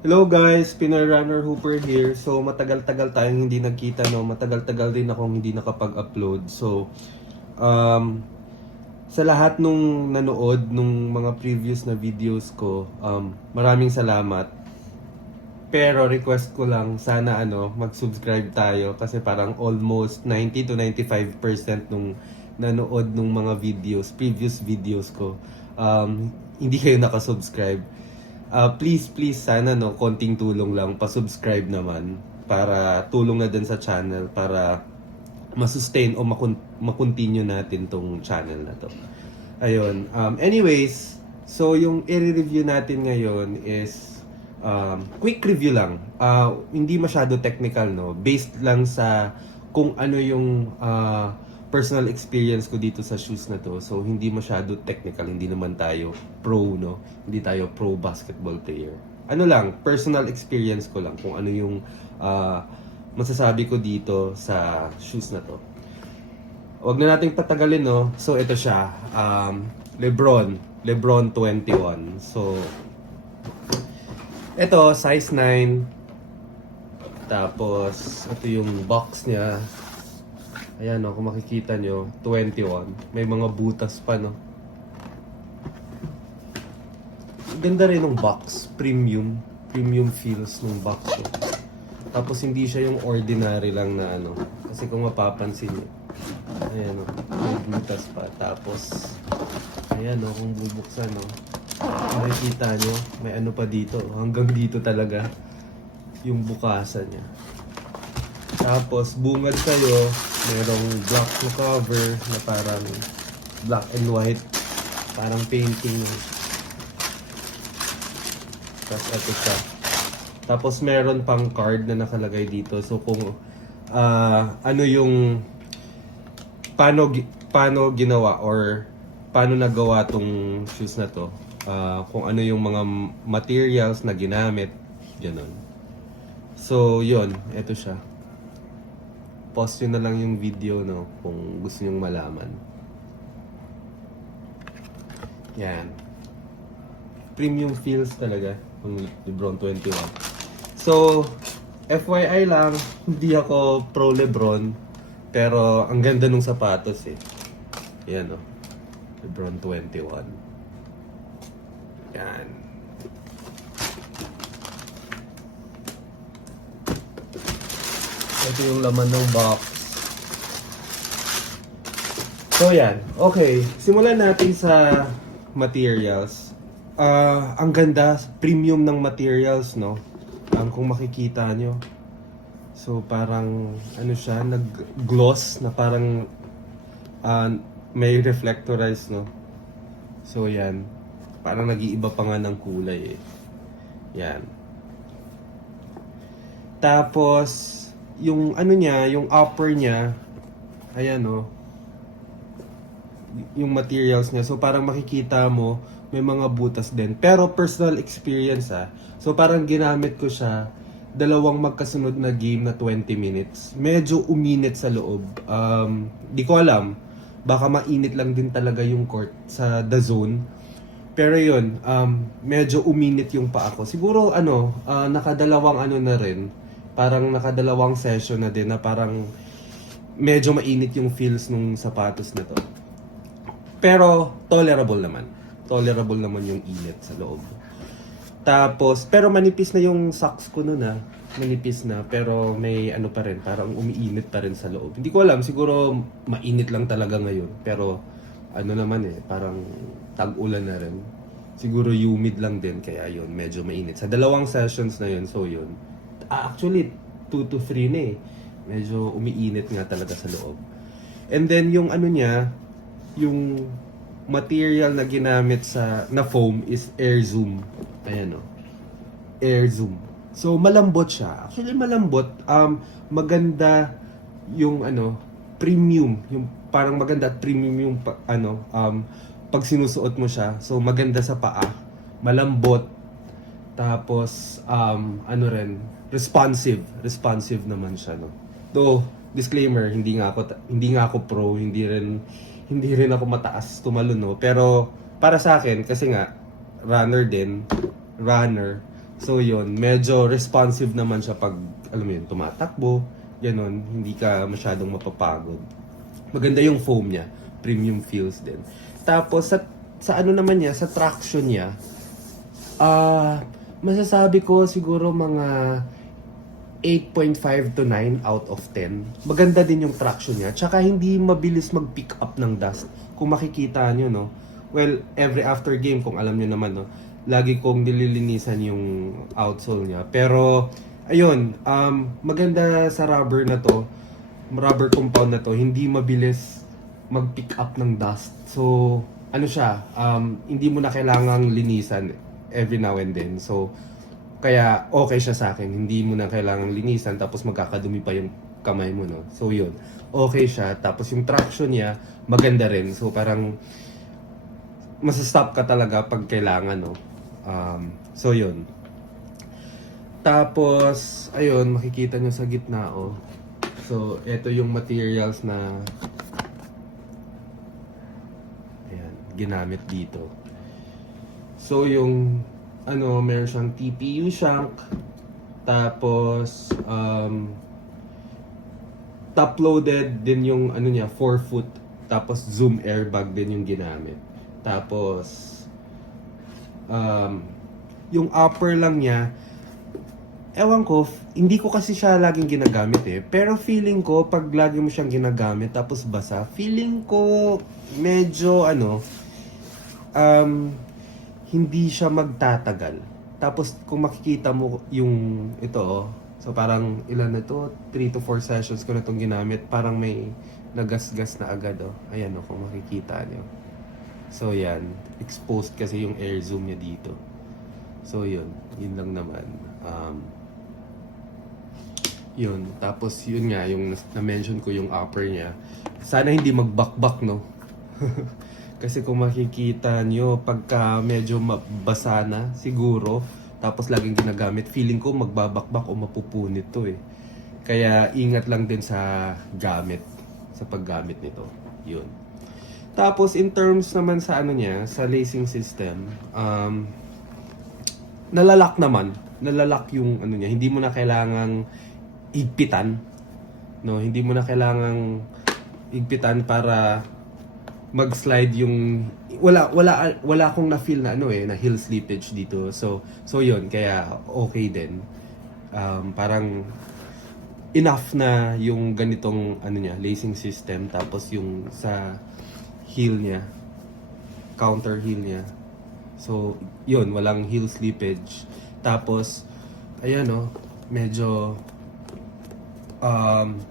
Hello guys, Pinoy Runner Hooper here. So matagal-tagal tayong hindi nagkita, no. Matagal-tagal din akong hindi nakapag-upload. So sa lahat nung nanood nung mga previous na videos ko, maraming salamat. Pero request ko lang sana mag-subscribe tayo kasi parang almost 90 to 95% nung nanood nung mga videos, previous videos ko, hindi kayo nakasubscribe. Please sana konting tulong lang, pa-subscribe naman para tulong na din sa channel para ma-sustain o ma-continue natin tong channel na to. Ayun. Anyways, so yung i-review natin ngayon is quick review lang. Hindi masyado technical, no. Based lang sa kung ano yung personal experience ko dito sa shoes na to. So hindi masyado technical, hindi naman tayo pro, no. Hindi tayo pro basketball player. Ano lang, personal experience ko lang kung ano yung masasabi ko dito sa shoes na to. Huwag na nating patagalin, no. So ito siya, LeBron 21. So ito size 9. Tapos ito yung box niya. Ayan, kung makikita nyo, 21. May mga butas pa, no. Ganda rin ng box, premium feels ng box. Tapos hindi siya yung ordinary lang na kasi kung mapapansin nyo, ayan, may butas pa. Tapos ayan, kung bubuksan, makikita nyo, may pa dito, hanggang dito talaga yung bukasan niya. Tapos bungad kayo, merong black na cover na parang black and white, parang painting. Tapos ito siya. Tapos meron pang card na nakalagay dito. So kung ano yung paano ginawa or paano nagawa tong shoes na to, kung ano yung mga materials na ginamit, ganun. So yun, ito siya. Pause nyo na lang yung video, no, kung gusto nyong malaman. Yan. Premium feels talaga ng LeBron 21. So, FYI lang, hindi ako pro LeBron, pero ang ganda nung sapatos eh. Yan, LeBron 21. Yan. Ito yung laman ng box. So yan. Okay. Simulan natin sa materials. Ang ganda. Premium ng materials, no? Kung makikita nyo. So parang siya, nag-gloss na parang may reflectorize, no? So yan. Parang nag-iiba pa nga ng kulay eh. Yan. Tapos yung niya, yung upper niya, ayan yung materials niya. So parang makikita mo may mga butas din. Pero personal experience So parang ginamit ko siya dalawang magkasunod na game na 20 minutes. Medyo uminit sa loob. Di ko alam. Baka mainit lang din talaga yung court sa The Zone. Pero yun, medyo uminit yung paa ko. Siguro nakadalawang na rin. Parang nakadalawang session na din na parang medyo mainit yung feels nung sapatos na to. Pero tolerable naman. Tolerable naman yung init sa loob. Tapos, pero manipis na yung socks ko nun Manipis na, pero may pa rin, parang umiinit pa rin sa loob. Hindi ko alam, siguro mainit lang talaga ngayon. Pero naman parang tag-ulan na rin. Siguro humid lang din, kaya yun, medyo mainit. Sa dalawang sessions na yun, so yun. Actually, 2 to 3 na Medyo umiinit nga talaga sa loob. And then yung niya, yung material na ginamit na foam is Air Zoom. Ayan Air Zoom. So malambot siya. Actually malambot. Maganda yung premium. Yung parang maganda at premium yung pag sinusuot mo siya. So maganda sa paa. Malambot. Tapos rin responsive naman siya, no. Though disclaimer, hindi nga ako pro, hindi rin ako mataas tumalon, no. Pero para sa akin kasi nga runner, So yun, medyo responsive naman siya pag, alam mo yun, tumatakbo, ganon, hindi ka masyadong mapapagod. Maganda yung foam niya, premium feels din. Tapos sa ano naman niya, sa traction niya, masasabi ko siguro mga 8.5 to 9 out of 10. Maganda din yung traction niya. Tsaka hindi mabilis mag-pick up ng dust. Kung makikita nyo, no? Well, every after game, kung alam nyo naman, no? Lagi kong nililinisan yung outsole niya. Pero, ayun, maganda sa rubber na to, rubber compound na to, hindi mabilis mag-pick up ng dust. So, ano siya, hindi mo na kailangang linisan every now and then. So, kaya okay siya sa akin. Hindi mo na kailangang linisan tapos magkakadumi pa yung kamay mo, no? So, yun. Okay siya. Tapos yung traction niya, maganda rin. So, parang masastop ka talaga pag kailangan, no? So, yun. Tapos, ayun, makikita nyo sa gitna, oh. So, ito yung materials na ayan, ginamit dito. So, yung meron siyang TPU shank, tapos top-loaded din yung niya, 4-foot, tapos zoom airbag din yung ginamit. Tapos yung upper lang niya, ewan ko, hindi ko kasi siya laging ginagamit pero feeling ko pag lagi mo siyang ginagamit tapos basa, feeling ko medyo hindi siya magtatagal. Tapos kung makikita mo yung ito, so parang ilan na to, 3 to 4 sessions ko na itong ginamit, parang may nagasgas na agad, ayan, kung makikita nyo. So yan, exposed kasi yung air zoom niya dito. So yun lang naman. Yun, tapos yun nga, yung na-mention ko yung upper niya, sana hindi magbakbak, no? Kasi kung makikita nyo, pagka medyo mabasa na, siguro, tapos laging ginagamit, feeling ko magbabakbak o mapupunit to Kaya ingat lang din sa paggamit nito. Yun. Tapos in terms naman sa niya, sa lacing system, nalalak yung niya. Hindi mo na kailangang igpitan, no? Hindi mo na kailangang igpitan para mag-slide yung wala akong na-feel na na heel slippage dito. So yun, kaya okay din. Parang enough na yung ganitong niya, lacing system, tapos yung sa heel niya, counter heel niya. So yun, walang heel slippage. Tapos ayan, medyo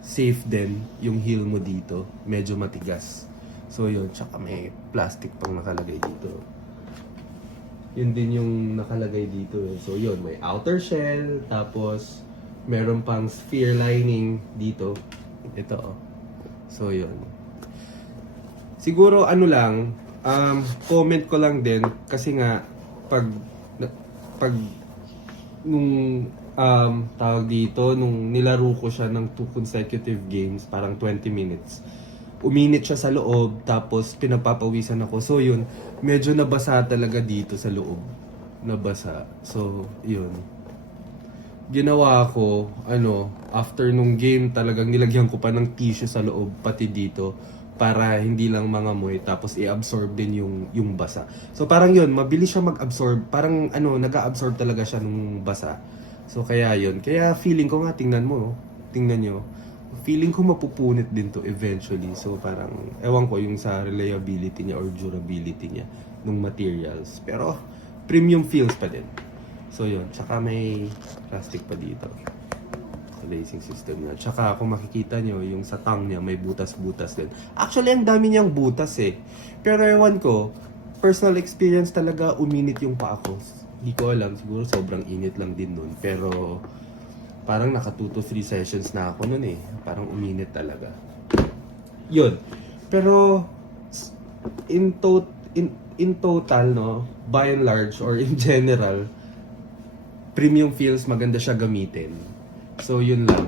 safe din yung heel mo dito, medyo matigas. So yun, tsaka may plastic pang nakalagay dito. Yun din yung nakalagay dito So yun, may outer shell, tapos meron pang sphere lining dito. Ito So yun. Siguro lang, comment ko lang din, kasi nga, pag nung tawag dito, nung nilaro ko siya ng 2 consecutive games, parang 20 minutes, uminit siya sa loob, tapos pinapapawisan ako. So yun, medyo nabasa talaga dito sa loob. Nabasa. So, yun. Ginawa ko, after nung game, talagang nilagyan ko pa ng tissue sa loob, pati dito, para hindi lang mangamoy, tapos i-absorb din yung basa. So parang yun, mabilis siya mag-absorb. Parang nag-a-absorb talaga siya nung basa. So kaya yun. Kaya feeling ko nga, tingnan nyo, feeling ko mapupunit din to eventually. So parang, ewan ko yung sa reliability niya or durability niya nung materials. Pero, premium feels pa din. So yun, tsaka may plastic pa dito sa lacing system niya. Tsaka kung makikita nyo, yung sa tongue niya may butas-butas din. Actually, ang dami niyang butas Pero ewan ko, personal experience talaga, uminit yung paa ko. Hindi ko alam, siguro sobrang init lang din nun. Pero parang naka 2 to 3 sessions na ako nun Parang uminit talaga. Yun. Pero in total, no, by and large or in general, premium feels maganda siya gamitin. So yun lang.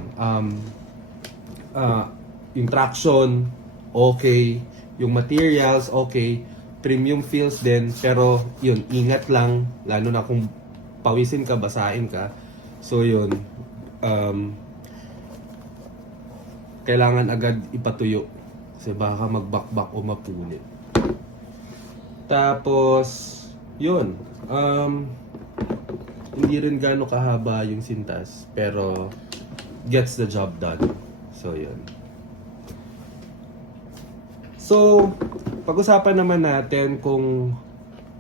Yung traction, okay. Yung materials, okay. Premium feels din, pero yun, ingat lang, lalo na kung pawisin ka, basahin ka. So yun, kailangan agad ipatuyo kasi baka magbakbak o mapunit. Tapos yun, hindi rin gaano kahaba yung sintas pero gets the job done. So yun. So pag-usapan naman natin kung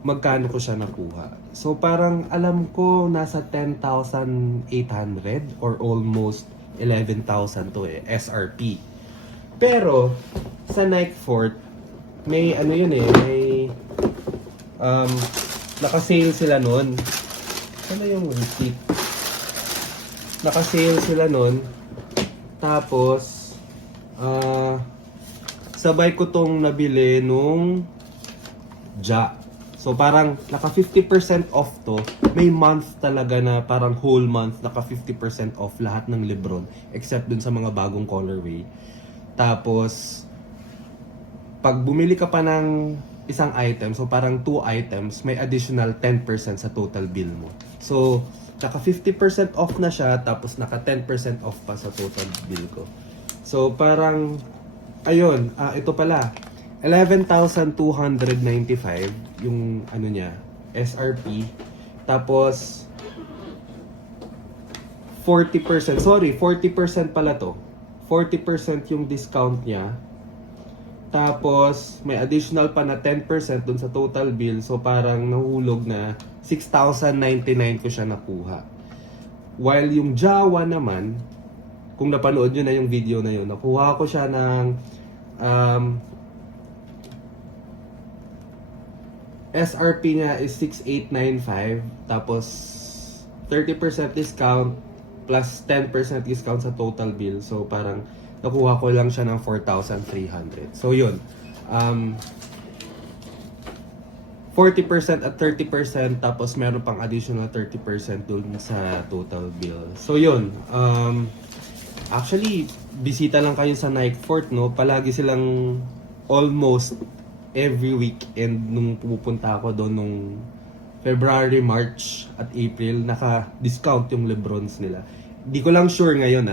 magkano ko siya nakuha. So parang alam ko nasa 10,800 or almost 11,000 to SRP. Pero sa Nike Fort may ano yun may naka-sale sila nun. Ano yung receipt? Naka-sale sila nun. Tapos sabay ko tong nabili nung Ja. So parang naka 50% off to. May month talaga na parang whole month naka 50% off lahat ng Lebron except dun sa mga bagong colorway. Tapos pag bumili ka pa ng isang item, so parang 2 items, may additional 10% sa total bill mo. So naka 50% off na siya tapos naka 10% off pa sa total bill ko. So parang ayun, ito pala 11,295 yung ano niya, SRP. Tapos 40% pala to. 40% yung discount niya. Tapos may additional pa na 10% dun sa total bill. So parang nahulog na 6,099 ko siya nakuha. While yung Jawa naman, kung napanood nyo na yung video na yun, nakuha ko siya ng SRP niya is 6,895. Tapos 30% discount plus 10% discount sa total bill. So parang nakuha ko lang siya ng 4,300. So yun. 40% at 30% tapos meron pang additional 30% dun sa total bill. So yun. Actually, bisita lang kayo sa Nike Fort, no? Palagi silang almost every weekend nung pumupunta ako doon nung February, March at April, naka-discount yung Lebrons nila. Di ko lang sure ngayon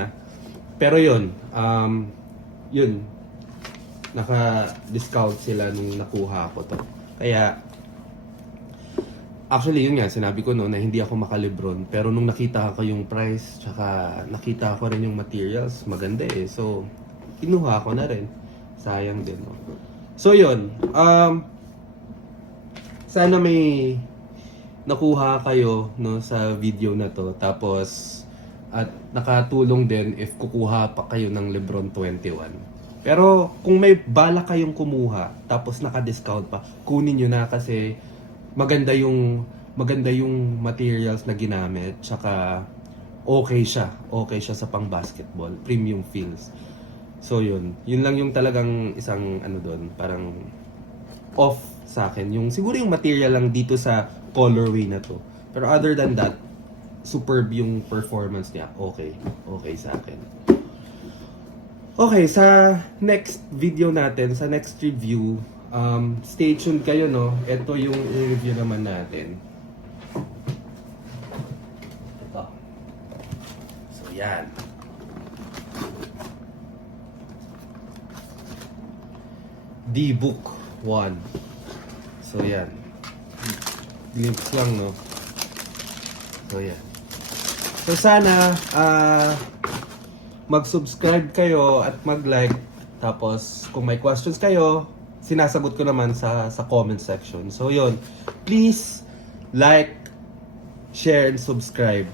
pero yun, yun, naka-discount sila nung nakuha ko to. Kaya, actually yun nga, sinabi ko no na hindi ako makalibron. Pero nung nakita ko yung price, tsaka nakita ko rin yung materials, maganda So, kinuha ko na rin. Sayang din, no? So yun, sana may nakuha kayo no sa video na to. Tapos at nakatulong din if kukuha pa kayo ng Lebron 21. Pero kung may bala kayong kumuha tapos naka-discount pa, kunin nyo na kasi maganda yung materials na ginamit, tsaka okay siya sa pang-basketball, premium feels. So yun lang yung talagang isang ano doon, parang off sa akin. Yung siguro yung material lang dito sa colorway na to. Pero other than that, superb yung performance niya. Okay sa akin. Okay, sa next video natin, sa next review, stay tuned kayo, no? Ito yung review naman natin. Ito. So yan. D-Book 1. So yan. Glimpse lang, no? So yan. So sana mag-subscribe kayo at mag-like. Tapos kung may questions kayo, sinasagot ko naman sa comment section. So yun. Please like, share, and subscribe.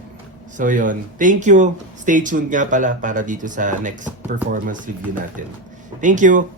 So yun. Thank you. Stay tuned nga pala para dito sa next performance review natin. Thank you.